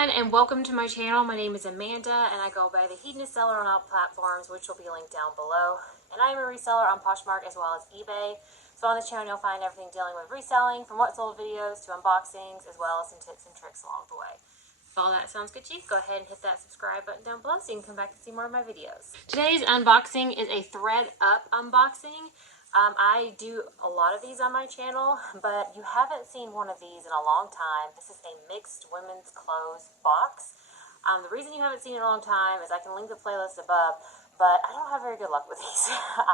everyone, and welcome to my channel. My name is Amanda, and I go by the HedonistSeller on all platforms, which will be linked down below. And I am a reseller on Poshnmark as well as eBay. So on this channel, you'll find everything dealing with reselling, from what sold videos to unboxings, as well as some tips and tricks along the way. If all that sounds good to you, go ahead and hit that subscribe button down below so you can come back and see more of my videos. Today's unboxing is a Thredup unboxing. I do a lot of these on my channel, but you haven't seen one of these in a long time. This is a mixed women's clothes box. The reason you haven't seen it in a long time is I can link the playlist above, but I don't have very good luck with these. I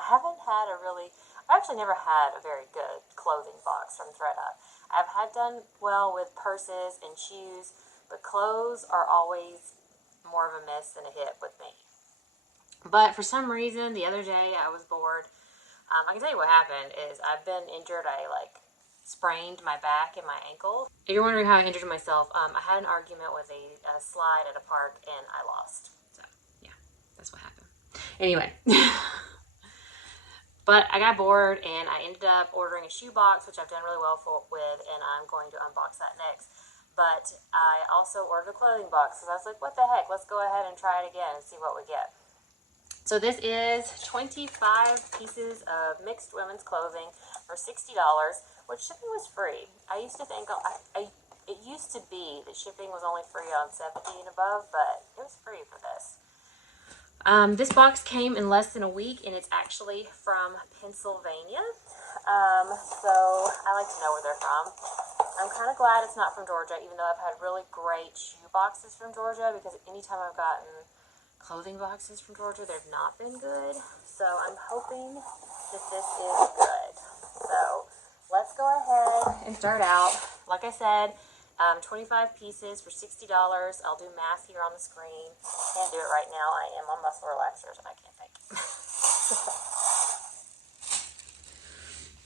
actually never had a very good clothing box from Thredup. I've had done well with purses and shoes, but clothes are always more of a miss than a hit with me. But for some reason, the other day I was bored. I can tell you what happened is I've been injured. I sprained my back and my ankle. If you're wondering how I injured myself, I had an argument with a slide at a park and I lost. So yeah, that's what happened. Anyway, but I got bored and I ended up ordering a shoe box, which I've done really well with, and I'm going to unbox that next. But I also ordered a clothing box because I was like, what the heck? Let's go ahead and try it again and see what we get. So this is 25 pieces of mixed women's clothing for $60, which shipping was free. I used to think, it used to be that shipping was only free on 70 and above, but it was free for this. This box came in less than a week, and it's actually from Pennsylvania. So I like to know where they're from. I'm kind of glad it's not from Georgia, even though I've had really great shoe boxes from Georgia, because anytime I've gotten clothing boxes from Georgia, they've not been good. So I'm hoping that this is good. So let's go ahead and start out. Like I said, 25 pieces for $60. I'll do math here on the screen. Can't do it right now. I am on muscle relaxers and I can't think.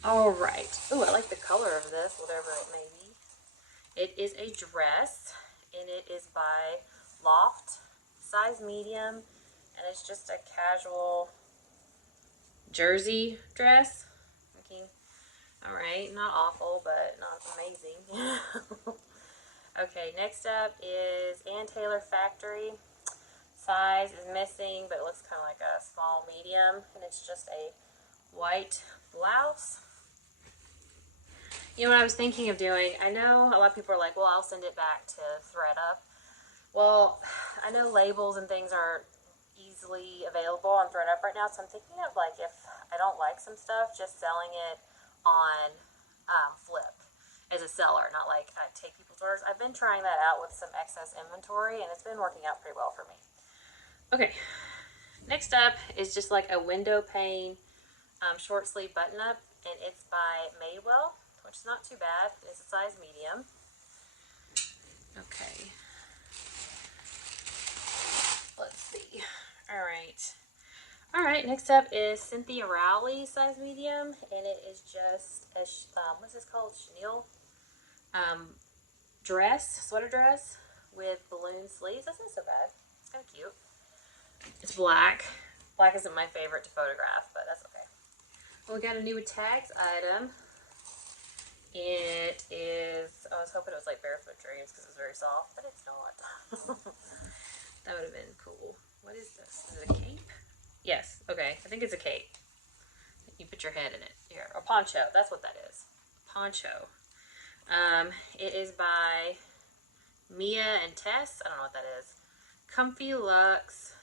All right. Ooh, I like the color of this, whatever it may be. It is a dress, and it is by Loft. Size medium, and it's just a casual jersey dress. Okay. All right, not awful, but not amazing. Okay, next up is Ann Taylor Factory. Size is missing, but it looks kind of like a small medium, and it's just a white blouse. You know what I was thinking of doing? I know a lot of people are like, well, I'll send it back to Thredup. Well, I know labels and things aren't easily available on Thredup right now, so I'm thinking of, like, if I don't like some stuff, just selling it on Flip as a seller, not like I take people's orders. I've been trying that out with some excess inventory, and it's been working out pretty well for me. Okay, next up is just like a window pane short sleeve button up, and it's by Madewell, which is not too bad. It's a size medium. Okay. Let's see. All right, next up is Cynthia Rowley size medium, and it is just a, what's this called? Chenille dress, sweater dress with balloon sleeves. That's not so bad. It's kind of cute. It's black. Black isn't my favorite to photograph, but that's okay. Well, we got a new tags item. It is, I was hoping it was like Barefoot Dreams because it's very soft, but it's not. That would have been cool. What is this? Is it a cape? Yes. Okay. I think it's a cape. You put your head in it. Here. A poncho. That's what that is. Poncho. It is by Mia and Tess. I don't know what that is. Comfy Luxe.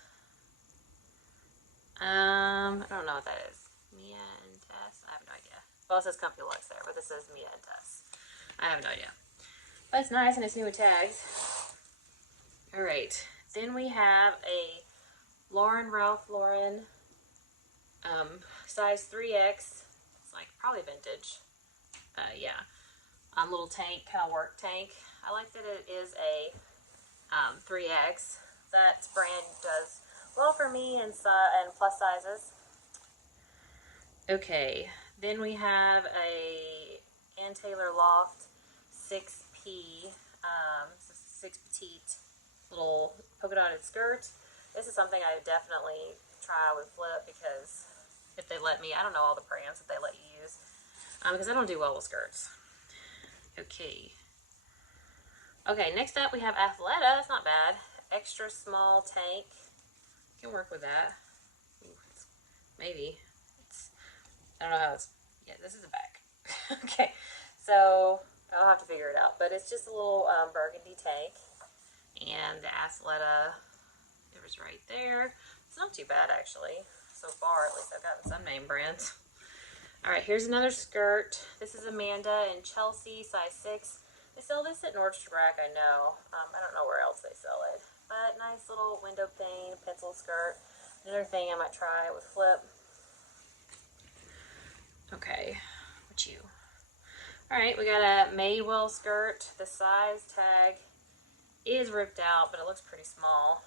I don't know what that is. Mia and Tess. I have no idea. Well, it says Comfy Luxe there, but this says Mia and Tess. I have no idea. But it's nice and it's new with tags. Alright. Then we have a Ralph Lauren size 3X. It's like probably vintage. Yeah. Little tank, kind of work tank. I like that it is a 3X. That brand does well for me and plus sizes. Okay. Then we have a Ann Taylor Loft 6P, 6 petite little polka dotted skirt. This is something I would definitely try with Flip, because if they let me, I don't know all the brands that they let you use, because I don't do well with skirts. Okay. Okay, next up we have Athleta. That's not bad. Extra small tank. Can work with that. Ooh, maybe. I don't know how it's. Yeah, this is the back. Okay, so I'll have to figure it out. But it's just a little burgundy tank. And the Athleta, it was right there. It's not too bad, actually. So far, at least I've gotten some name brands. Alright, here's another skirt. This is Amanda in Chelsea, size 6. They sell this at Nordstrom Rack, I know. I don't know where else they sell it. But nice little window pane, pencil skirt. Another thing I might try with Flip. Okay, what you? Alright, we got a Madewell skirt. The size tag is ripped out, but it looks pretty small.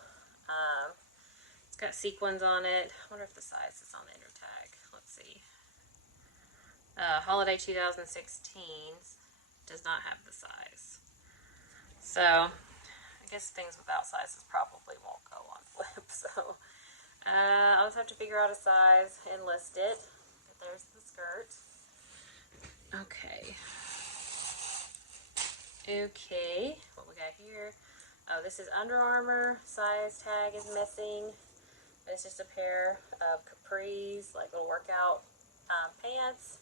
It's got sequins on it. I wonder if the size is on the inner tag. Let's see. Holiday 2016 does not have the size. So, I guess things without sizes probably won't go on Flip. So, I'll just have to figure out a size and list it. But there's the skirt. Okay. Okay, what we got here? Oh, this is Under Armour. Size tag is missing. It's just a pair of capris, like little workout pants.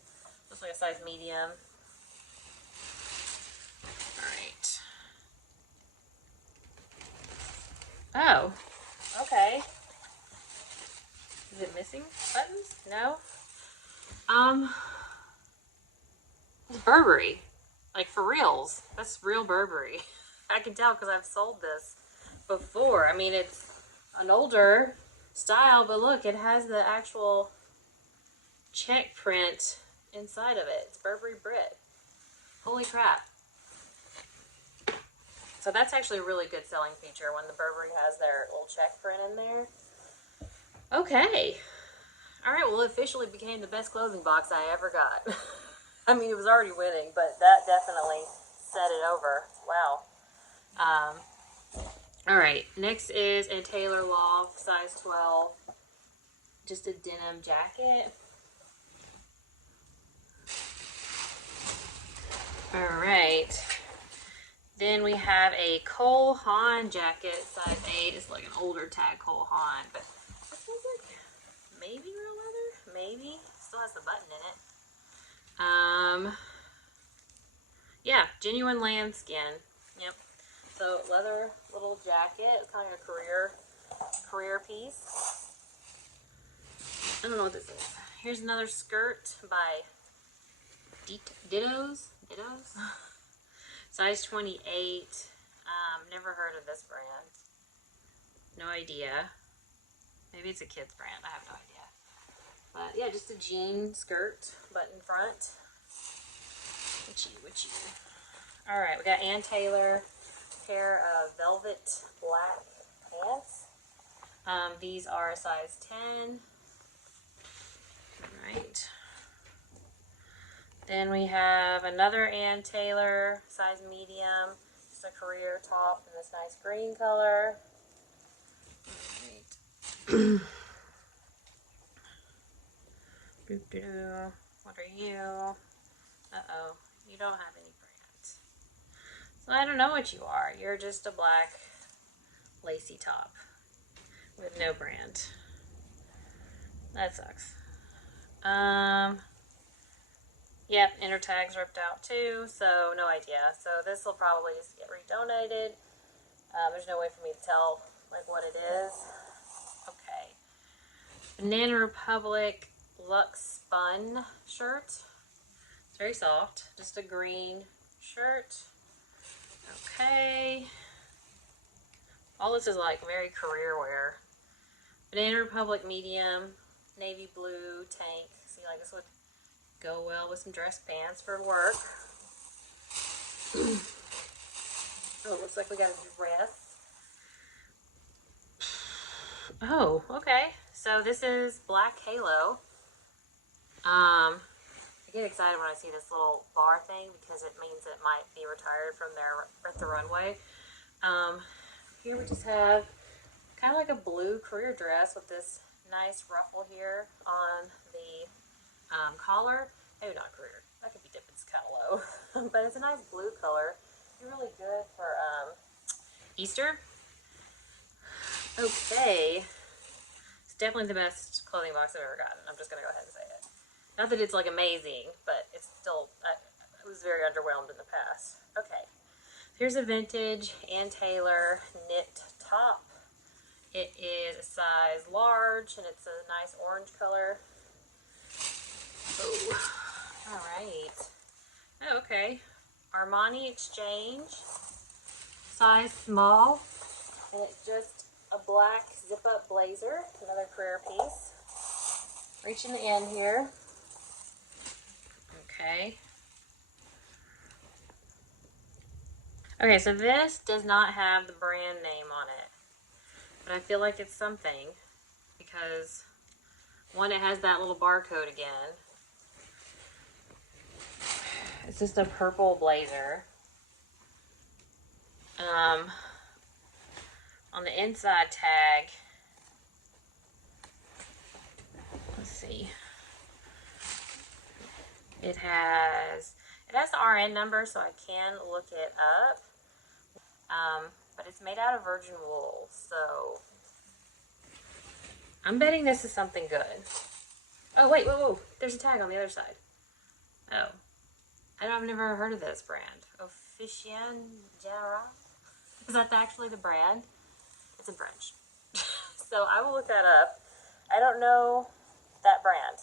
Looks like a size medium. Alright. Oh, okay. Is it missing buttons? No? It's Burberry. Like, for reals. That's real Burberry. I can tell because I've sold this before. I mean, it's an older style, but look, it has the actual check print inside of it. It's Burberry Brit. Holy crap. So that's actually a really good selling feature when the Burberry has their little check print in there. Okay. Alright, well, it officially became the best clothing box I ever got. I mean, it was already winning, but that definitely set it over. Wow. Alright, next is a Taylor Law, size 12. Just a denim jacket. Alright. Then we have a Cole Haan jacket, size 8. It's like an older tag Cole Haan, but this feels like maybe real leather? Maybe. Still has the button in it. Yeah, genuine lambskin. Yep. So leather little jacket. It's kind of a career piece. I don't know what this is. Here's another skirt by Dittos. Size 28. Never heard of this brand. No idea. Maybe it's a kid's brand. I have no idea. But yeah, just a jean skirt, button front. What you? Alright, we got Ann Taylor, pair of velvet black pants. These are a size 10. Alright. Then we have another Ann Taylor, size medium. Just a career top in this nice green color. Alright. What are you? Uh-oh. You don't have any brands. So I don't know what you are. You're just a black lacy top with no brand. That sucks. Yep, inner tag's ripped out too, so no idea. So this will probably just get redonated. There's no way for me to tell like what it is. Okay. Banana Republic Luxe Spun shirt. It's very soft. Just a green shirt. Okay. All this is like very career wear. Banana Republic medium, navy blue tank. See, like this would go well with some dress pants for work. Oh, looks like we got a dress. Oh, okay. So this is Black Halo. I get excited when I see this little bar thing because it means it might be retired from the runway. Here we just have kind of like a blue career dress with this nice ruffle here on the collar. Maybe not career. That could be dipped. It's kind of low. But it's a nice blue color. be really good for Easter. Okay. It's definitely the best clothing box I've ever gotten. I'm just going to go ahead and say it. Not that it's like amazing, but it's still, I was very underwhelmed in the past. Okay. Here's a vintage Ann Taylor knit top. It is a size large, and it's a nice orange color. Oh, all right. Oh, okay. Armani Exchange, size small, and it's just a black zip-up blazer, another career piece. Reaching the end here. Okay. Okay, so this does not have the brand name on it, but I feel like it's something because, one, it has that little barcode again. It's just a purple blazer. On the inside tag, let's see, it has the RN number, so I can look it up. But it's made out of virgin wool, so I'm betting this is something good. Oh, wait, whoa, there's a tag on the other side. Oh, I've never heard of this brand. Officien General? Is that actually the brand? It's in French. So I will look that up. I don't know that brand.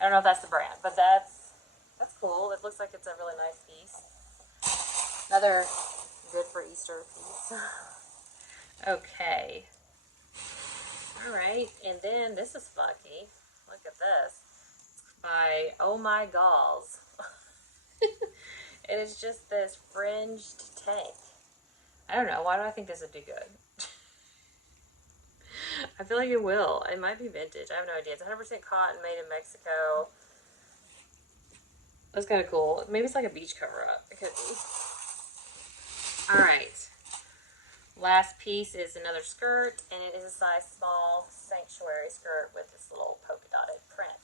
I don't know if that's the brand, but that's cool. It looks like it's a really nice piece. Another good for Easter piece. Okay. Alright, and then this is funky. Look at this. It's by Oh My Gauze. It is just this fringed tank. I don't know. Why do I think this would do good? I feel like it will. It might be vintage. I have no idea. It's 100% cotton, made in Mexico. That's kind of cool. Maybe it's like a beach cover-up. It could be. Alright. Last piece is another skirt, and it is a size small sanctuary skirt with this little polka dotted print.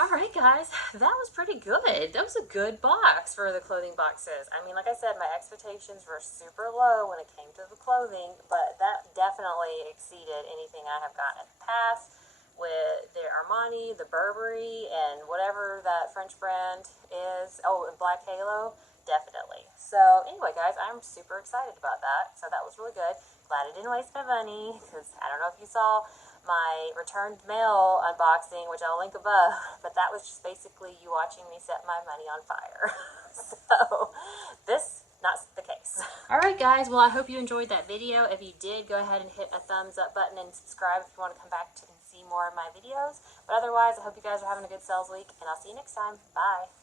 Alright guys, that was pretty good. That was a good box for the clothing boxes. I mean, like I said, my expectations were super low when it came to the clothing, but that definitely exceeded anything I have gotten in the past with the Armani, the Burberry, and whatever that French brand is. Oh, and Black Halo, definitely. So anyway guys, I'm super excited about that. So that was really good. Glad I didn't waste my money, because I don't know if you saw my returned mail unboxing, which I'll link above, but that was just basically you watching me set my money on fire. So this, not the case. Alright guys, well I hope you enjoyed that video. If you did, go ahead and hit a thumbs up button and subscribe if you want to come back and see more of my videos. But otherwise, I hope you guys are having a good sales week, and I'll see you next time. Bye.